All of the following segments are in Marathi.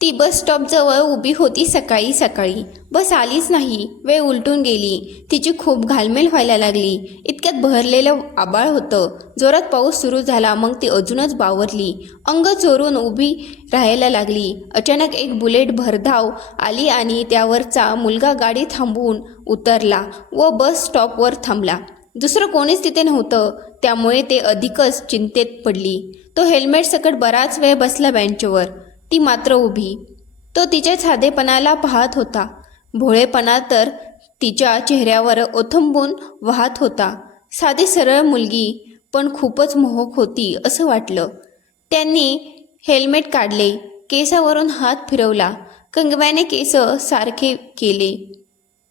ती बस स्टॉपजवळ उभी होती सकाळी सकाळी. बस आलीच नाही. वेळ उलटून गेली. तिची खूप घालमेल व्हायला लागली. इतक्यात बहरलेलं आबाळ होतं. जोरात पाऊस सुरू झाला मग ती अजूनच बावरली. अंग चोरून उभी राहायला लागली. अचानक एक बुलेट भरधाव आली आणि त्यावरचा मुलगा गाडी थांबवून उतरला व बस स्टॉपवर थांबला. दुसरं कोणीच तिथे नव्हतं. त्यामुळे ते अधिकच चिंतेत पडली. तो हेल्मेट सकट बराच वेळ बसला बेंचवर ती मात्र उभी. तो तिच्या साधेपणाला पाहत होता. भोळेपणा तर तिच्या चेहऱ्यावर ओथंबून वाहत होता. साधी सरळ मुलगी पण खूपच मोहक होती असं वाटलं. त्यांनी हेल्मेट काढले केसावरून हात फिरवला. कंगव्याने केस सारखे केले.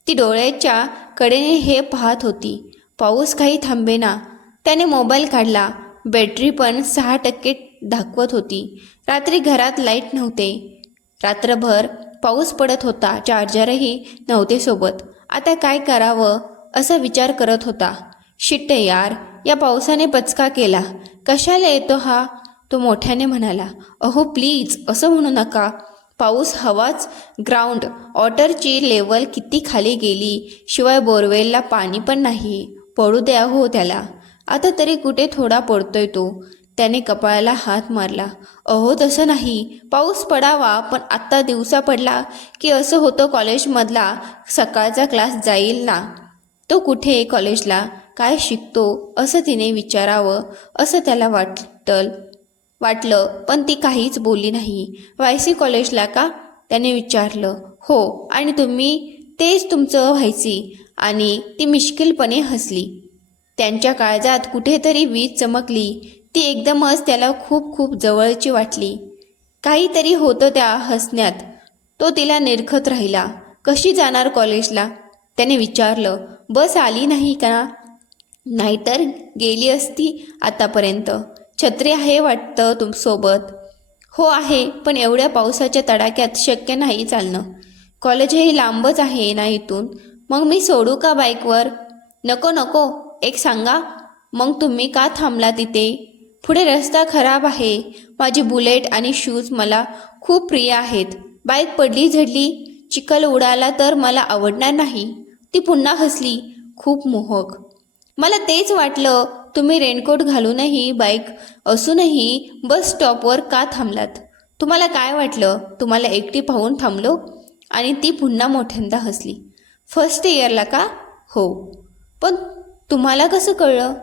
ती डोळ्याच्या कडेने हे पाहत होती. पाऊस काही थांबेना. त्याने मोबाईल काढला. बॅटरी पण सहा टक्के दाखवत होती. रात्री घरात लाइट नव्हते. रात्रभर पाऊस पडत होता चार्जरही नव्हते सोबत. आता काय करावं? असा विचार करत होता. शिट्ट यार या पावसाने पचका केला. कशाला येतो हा? तो मोठ्याने म्हणाला. अहो प्लीज असं म्हणू नका. पाऊस हवाच ग्राउंड. वॉटरची लेवल किती खाली गेली. शिवाय बोरवेलला पाणी पण नाही. पडू द्या हो त्याला. आता तरी कुठे थोडा पडतोय तो. त्याने कपाळाला हात मारला. अहो तसं नाही. पाऊस पडावा पण आत्ता दिवसा पडला की असं होतं कॉलेजमधला सकाळचा क्लास जाईल ना? तो कुठे कॉलेजला? काय शिकतो? असं तिने विचारावं. असं त्याला वाटल वाटलं पण ती काहीच बोलली नाही. वाय सी कॉलेजला का? त्याने विचारलं. हो आणि तुम्ही? तेच तुमचं व्हायची आणि ती मिश्किलपणे हसली. त्यांच्या काळजात कुठेतरी वीज चमकली. ती एकदमच त्याला खूप खूप जवळची वाटली. काहीतरी होतं त्या हसण्यात. तो तिला निरखत राहिला. कशी जाणार कॉलेजला? त्याने विचारलं. बस आली नाही का? नाहीतर गेली असती आतापर्यंत. छत्री आहे वाटतं तुमसोबत हो आहे पण एवढ्या पावसाच्या तडाक्यात शक्य नाही चालणं. कॉलेजही लांबच आहे ना इथून. मग मी सोडू का बाईकवर? नको नको. एक सांगा. मग तुम्ही का थांबला तिथे? पुढे रस्ता खराब आहे. माझी बुलेट आणि शूज मला खूप प्रिय आहेत. बाईक पडली झडली चिखल उडाला तर मला आवडणार नाही. ती पुन्हा हसली खूप मोहक. मला तेच वाटलं तुम्ही रेनकोट घालूनही बाईक असूनही बस स्टॉपवर का थांबलात? तुम्हाला काय वाटलं? तुम्हाला एकटी पाहून थांबलो? आणि ती पुन्हा मोठ्यांदा हसली. फर्स्ट इयरला का? हो. पण तुम्हाला कसं कळलं?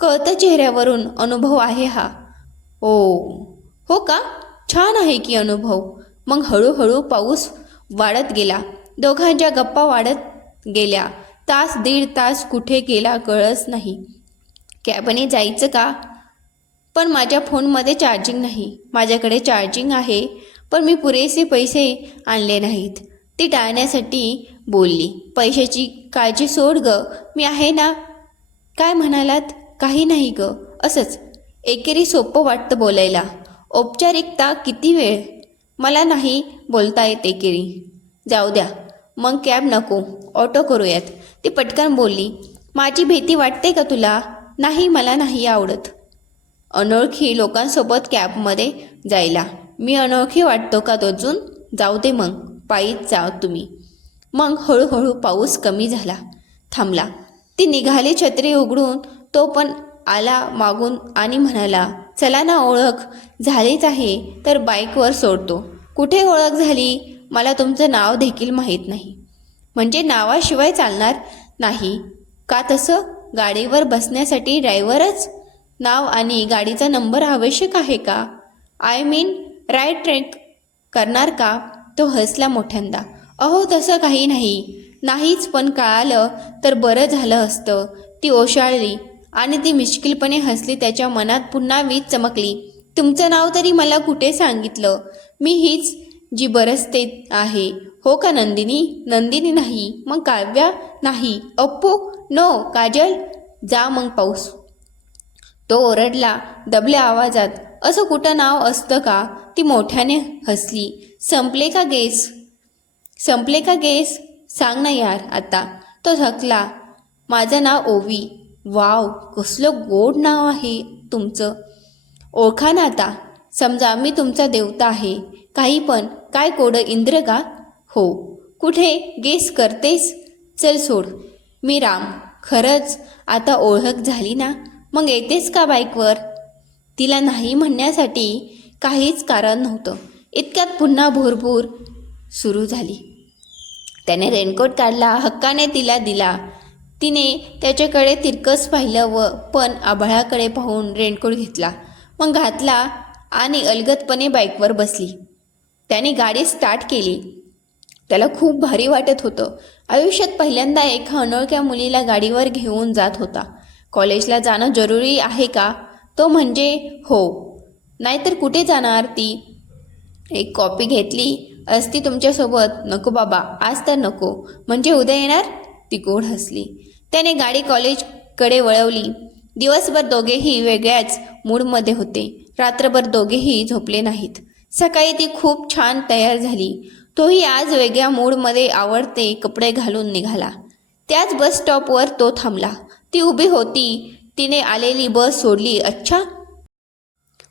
कळतं चेहऱ्यावरून अनुभव आहे हा. ओ हो का? छान आहे की अनुभव. मग हळूहळू पाऊस वाढत गेला. दोघांच्या गप्पा वाढत गेल्या. तास दीड तास कुठे गेला कळच नाही. कॅबने जायचं का? पण माझ्या फोनमध्ये चार्जिंग नाही. माझ्याकडे चार्जिंग आहे पण मी पुरेसे पैसे आणले नाहीत. ती टाळण्यासाठी बोलली. पैशाची काळजी सोड ग. मी आहे ना? काय म्हणालात? काही नाही ग असंच. एकेरी सोपं वाटतं बोलायला. औपचारिकता किती वेळ? मला नाही बोलता येत एकेरी. जाऊ द्या. मग कॅब नको. ऑटो करूयात. ती पटकन बोलली. माझी भीती वाटते का तुला? नाही मला नाही आवडत. अनोळखी लोकांसोबत कॅबमध्ये जायला. मी अनोळखी वाटतो का तो अजून जाऊ दे मग. पायीच जा तुम्ही. मग हळूहळू पाऊस कमी झाला. थांबला. ती निघाली छत्री उघडून तो पण आला मागून आणि म्हणाला चला ना ओळख झालीच आहे तर बाईकवर सोडतो. कुठे ओळख झाली? मला तुमचं नाव देखील माहीत नाही. म्हणजे नावाशिवाय चालणार नाही. का तसं? गाडीवर बसण्यासाठी ड्रायव्हरच? नाव आणि गाडीचा नंबर आवश्यक आहे का? आय मीन राईट ट्रेक करणार का? तो हसला मोठ्यांदा. अहो तसं काही नाही. नाहीच पण कळालं तर बरं झालं असतं. ती ओशाळली. आणि ती मिश्किलपणे हसली त्याच्या मनात पुन्हा वीज चमकली. तुमचं नाव तरी मला कुठे सांगितलं? मी हीच जी बरसते आहे. हो का नंदिनी? नंदिनी नाही. मग काव्या नाही. अप्पू? नो. काजल? जा मग पाऊस. तो ओरडला दबल्या आवाजात. असं कुठं नाव असतं का? ती मोठ्याने हसली. संपले का गेस? संपले का गेस? सांग ना यार आता. तो थकला. माझं नाव ओवी. वाव कसलं गोड नाव आहे तुमचं. ओळखा ना आता. समजा मी तुमचा देवता आहे. काही पण काय कोड इंद्र का? हो. कुठे? गेस करतेस? चल सोड. मी राम. खरंच आता ओळख झाली ना? मग येतेस का बाईकवर? तिला नाही म्हणण्यासाठी काहीच कारण नव्हतं. इतक्यात पुन्हा भुरभूर सुरू झाली. त्याने रेनकोट काढला हक्काने तिला दिला. तिने त्याच्याकडे तिरकस पाहिलं व पण आभाळाकडे पाहून रेनकोट घेतला. मग घातला आणि अलगतपणे बाईकवर बसली. त्याने गाडी स्टार्ट केली. त्याला खूप भारी वाटत होतं. आयुष्यात पहिल्यांदा एका अनोळख्या मुलीला गाडीवर घेऊन जात होता. कॉलेजला जाणं जरुरी आहे का? तो म्हणजे हो. नाहीतर कुठे जाणार ती? एक कॉपी घेतली. असती तुमच्यासोबत. नको बाबा. आज तर नको. म्हणजे उद्या येणार? ती गोड हसली. त्याने गाडी कॉलेजकडे वळवली. दिवसभर दोघेही वेगळ्याच मूडमध्ये होते. रात्रभर दोघेही झोपले नाहीत. सकाळी ती खूप छान तयार झाली. तोही आज वेगळ्या मूडमध्ये आवडते कपडे घालून निघाला. त्याच बस स्टॉपवर तो थांबला. ती उभी होती. तिने आलेली बस सोडली. अच्छा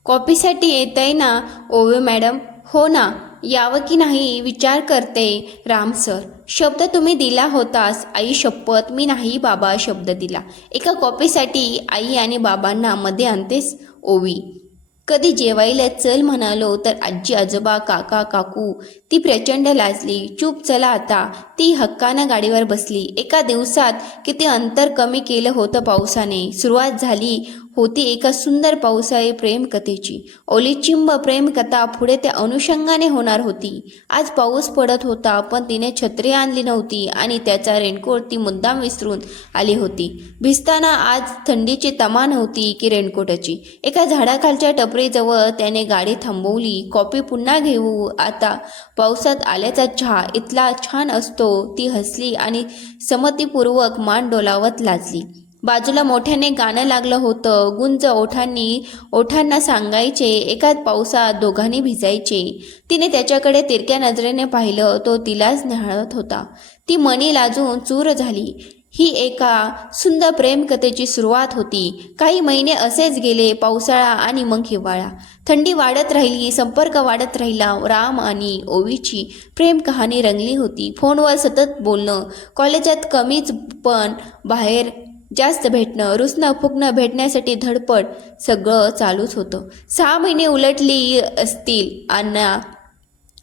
कॉपीसाठी येत आहे ना ओवे मॅडम? हो ना यावं की नाही विचार करते राम सर. शब्द तुम्ही दिला होतास आई शपथ. मी नाही बाबा शब्द दिला. एका कॉपीसाठी आई आणि बाबांना मध्ये आणतेस ओवी. कधी जेवायला चल म्हणालो तर आजी आजोबा काका काकू ती प्रचंड लाजली. चूप चला आता. ती हक्कानं गाडीवर बसली. एका दिवसात किती अंतर कमी केलं होतं पावसाने. सुरुवात झाली होती एका सुंदर पावसाळी प्रेमकथेची. ओलीचिंब प्रेमकथा पुढे त्या अनुषंगाने होणार होती. आज पाऊस पडत होता पण तिने छत्री आणली नव्हती आणि त्याचा रेनकोट ती मुद्दाम विसरून आली होती. भिजताना आज थंडीची तमा नव्हती की रेनकोटाची. एका झाडाखालच्या टपरीजवळ त्याने गाडी थांबवली. कॉपी पुन्हा घेऊ आता पावसात आल्याचा चहा इथला छान असतो ती हसली आणि समतीपूर्वक मान डोलावत लाजली. बाजूला मोठ्याने गाणं लागलं होतं. गुंज ओठांनी ओठांना सांगायचे एकाच पावसात दोघांनी भिजायचे. तिने त्याच्याकडे तिरक्या नजरेने पाहिलं तो तिलाच न्याहाळत होता. ती मनी लाजून चूर झाली. ही एका सुंदर प्रेमकथेची सुरुवात होती. काही महिने असेच गेले पावसाळा आणि मग हिवाळा. थंडी वाढत राहिली संपर्क वाढत राहिला राम आणि ओवीची प्रेम कहाणी रंगली होती. फोनवर सतत बोलणं कॉलेजात कमीच पण बाहेर जास्त भेटणं रुसणं फुकणं भेटण्यासाठी धडपड सगळं चालूच होतं. सहा महिने उलटली असतील अण्णा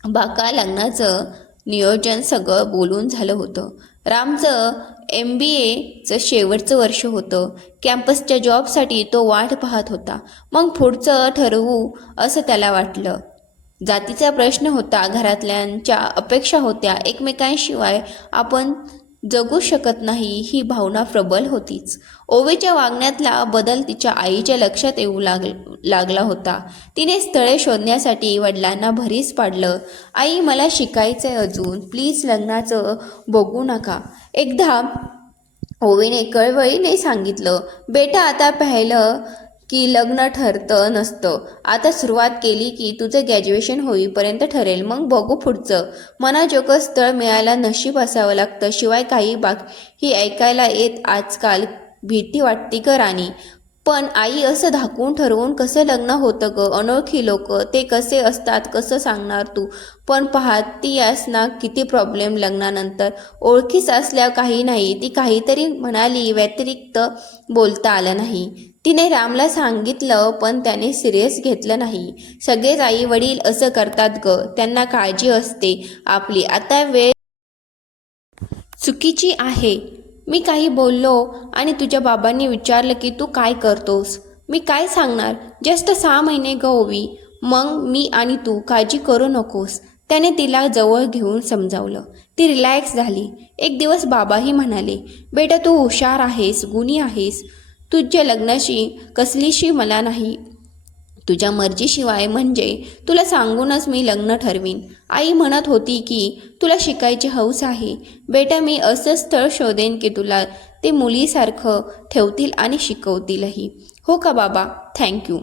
बाका लग्नाचं नियोजन सगळं बोलून झालं होतं. रामचं एम बी एचं शेवटचं वर्ष होतं. कॅम्पसच्या जॉबसाठी तो वाट पाहत होता. मग पुढचं ठरवू असं त्याला वाटलं. जातीचा प्रश्न होता घरातल्यांच्या अपेक्षा होत्या. एकमेकांशिवाय आपण जगू शकत नाही ही भावना प्रबल होतीच. ओवेच्या वागण्यातला बदल तिच्या आईच्या लक्षात येऊ लाग लागला होता. तिने स्थळे शोधण्यासाठी वडिलांना भरीस पाडलं. आई मला शिकायचं आहे अजून. प्लीज लग्नाचं बघू नका. एकदा ओवेने कळवळीने सांगितलं बेटा आता पाहिलं की लग्न ठरतं नसतं. आता सुरुवात केली की तुझं ग्रॅज्युएशन होईपर्यंत ठरेल. मग बघू पुढचं. मनाजोगं स्थळ मिळायला नशीब असावं लागतं. शिवाय काही बाग ही ऐकायला येत आजकाल. भीती वाटती कर आणि पण आई असं धाकून ठरवून कसं लग्न होतं ग? अनोळखी लोक ते कसे असतात? कसं सांगणार तू? पण पाहती यास ना किती प्रॉब्लेम लग्नानंतर. ओळखीच असल्या काही नाही. ती काहीतरी म्हणाली व्यतिरिक्त बोलता आलं नाही. तिने रामला सांगितलं पण त्याने सिरियस घेतलं नाही. सगळेच आई वडील असं करतात ग. त्यांना काळजी असते. आपली आता वेळ चुकीची आहे. मी काही बोललो आणि तुझ्या बाबांनी विचारलं की तू काय करतोस? मी काय सांगणार? जस्ट सहा महिने गववी. मग मी आणि तू काळजी करू नकोस. त्याने तिला जवळ घेऊन समजावलं. ती रिलॅक्स झाली. एक दिवस बाबाही म्हणाले बेटा तू हुशार आहेस गुणी आहेस. तुझ्या लग्नाशी कसलीशी मला नाही तुझ्या मर्जीशिवाय म्हणजे तुला सांगूनच मी लग्न ठरवीन. आई म्हणत होती की तुला शिकायची हौस आहे. बेटा मी असं स्थळ शोधेन की तुला ते मुलीसारखं ठेवतील आणि शिकवतीलही. हो का बाबा? थँक्यू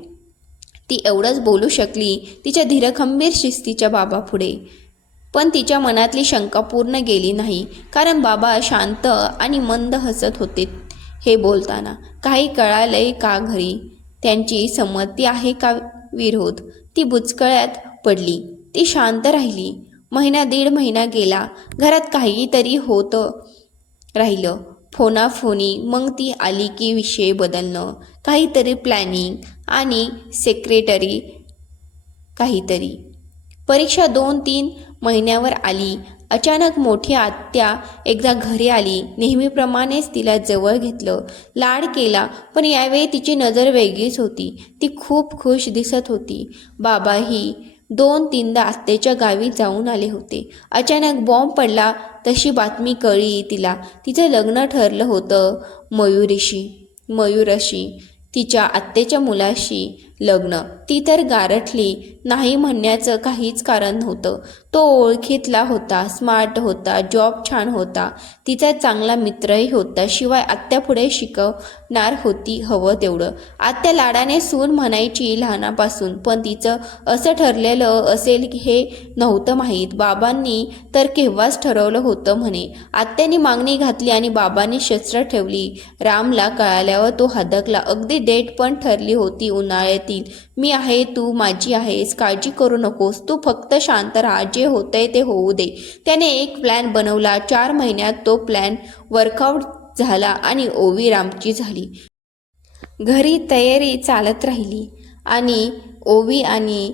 ती एवढंच बोलू शकली तिच्या धीरखंबीर शिस्तीच्या बाबापुढे. पण तिच्या मनातली शंका पूर्ण गेली नाही कारण बाबा शांत आणि मंद हसत होते हे बोलताना. काही कळालंय का घरी? त्यांची संमती आहे का विरोध? ती बुचकळ्यात पडली. ती शांत राहिली. महिना दीड महिना गेला. घरात काहीतरी होतं राहिलं. फोनाफोनी मग ती आली की विषय बदलणं काहीतरी प्लॅनिंग आणि सेक्रेटरी काहीतरी. परीक्षा दोन तीन महिन्यावर आली. अचानक मोठी आत्या एकदा घरी आली. नेहमीप्रमाणेच तिला जवळ घेतलं. लाड केला पण यावेळी तिची नजर वेगळीच होती. ती खूप खुश दिसत होती. बाबाही दोन तीनदा आत्याच्या गावी जाऊन आले होते. अचानक बॉम्ब पडला तशी बातमी कळली तिला. तिचं लग्न ठरलं होतं. मयुरीशी मयूरशी तिच्या आत्तेच्या मुलाशी. लग्न. ती तर गारठली. नाही म्हणण्याचं काहीच कारण नव्हतं. तो ओळखीतला होता स्मार्ट होता जॉब छान होता. तिचा चांगला मित्रही होता. शिवाय आत्या पुढे शिकवणार होती हवं तेवढं. आत्या लाडाने सून म्हणायची लहानापासून पण तिचं असं ठरलेलं असेल हे नव्हतं माहीत. बाबांनी तर केव्हाच ठरवलं होतं म्हणे. आत्याने मागणी घातली आणि बाबांनी शस्त्र ठेवली. रामला कळाल्यावर तो हदकला. अगदी डेट पण ठरली होती उन्हाळ्यात. येतील मी आहे तू माझी आहेस काळजी करू नकोस तू फक्त शांत राहा जे होतंय ते होऊ दे. त्याने एक प्लॅन बनवला. चार महिन्यात तो प्लॅन वर्कआउट झाला आणि ओवी रामची झाली. घरी तयारी चालत राहिली आणि ओवी आणि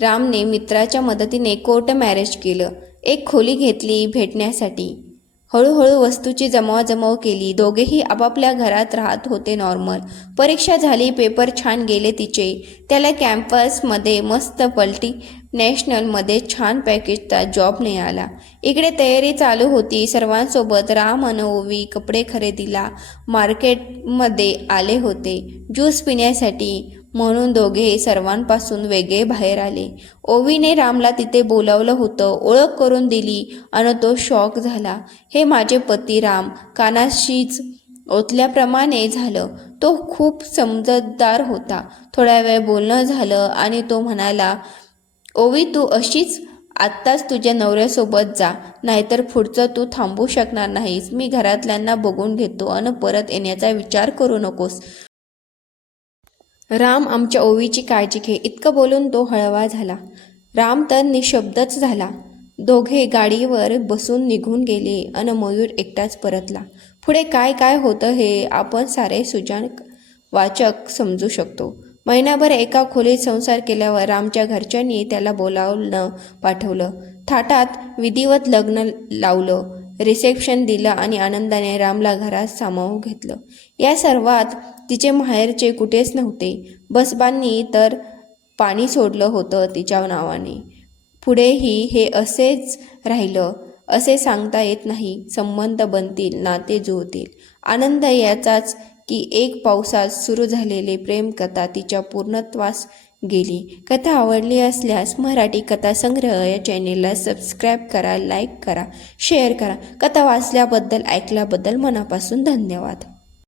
रामने मित्राच्या मदतीने कोर्ट मॅरेज केलं. एक खोली घेतली भेटण्यासाठी. हळूहळू वस्तूची जमवाजमव केली. दोघेही आपापल्या घरात राहत होते नॉर्मल परीक्षा झाली पेपर छान गेले तिचे. त्याला कॅम्पसमध्ये मस्त पलटी नॅशनलमध्ये छान पॅकेजचा जॉब मिळाला. इकडे तयारी चालू होती. सर्वांसोबत राम आणि ओवी कपडे खरेदीला मार्केटमध्ये आले होते. ज्यूस पिण्यासाठी म्हणून दोघे सर्वांपासून वेगळे बाहेर आले. ओवीने रामला तिथे बोलावलं होतं ओळख करून दिली आणि तो शॉक झाला. हे माझे पती राम कानाशीच ओतल्याप्रमाणे झालं तो खूप समजतदार होता. थोड्या वेळ बोलणं झालं आणि तो म्हणाला ओवी तू अशीच आत्ताच तुझ्या नवऱ्यासोबत जा. नाहीतर पुढचं तू थांबू शकणार नाहीस. मी घरातल्यांना बघून घेतो आणि परत येण्याचा विचार करू नकोस. राम आमच्या ओवीची काळजी घे. इतकं बोलून तो हळवा झाला. राम तर निशब्दच झाला. दोघे गाडीवर बसून निघून गेले अन मयूर एकटाच परतला. पुढे काय काय होतं हे आपण सारे सुजाण वाचक समजू शकतो. महिनाभर एका खोलीत संसार केल्यावर रामच्या घरच्यांनी त्याला बोलावलं पाठवलं. थाटात विधिवत लग्न लावलं रिसेप्शन दिलं आणि आनंदाने रामला घरात सामावून घेतलं. या सर्वात तिचे माहेरचे कुठेच नव्हते. बसबांनी तर पाणी सोडलं होतं तिच्या नावाने. पुढेही हे असेच राहिलं असे सांगता येत नाही. संबंध बनतील नाते जुळतील. आनंद याचाच की एक पावसात सुरू झालेली प्रेमकथा तिच्या पूर्णत्वास गेली. कथा आवडली असल्यास मराठी कथा संग्रह या चॅनेलला सबस्क्राईब करा लाईक करा शेअर करा. कथा वाचल्याबद्दल ऐकल्याबद्दल मनापासून धन्यवाद.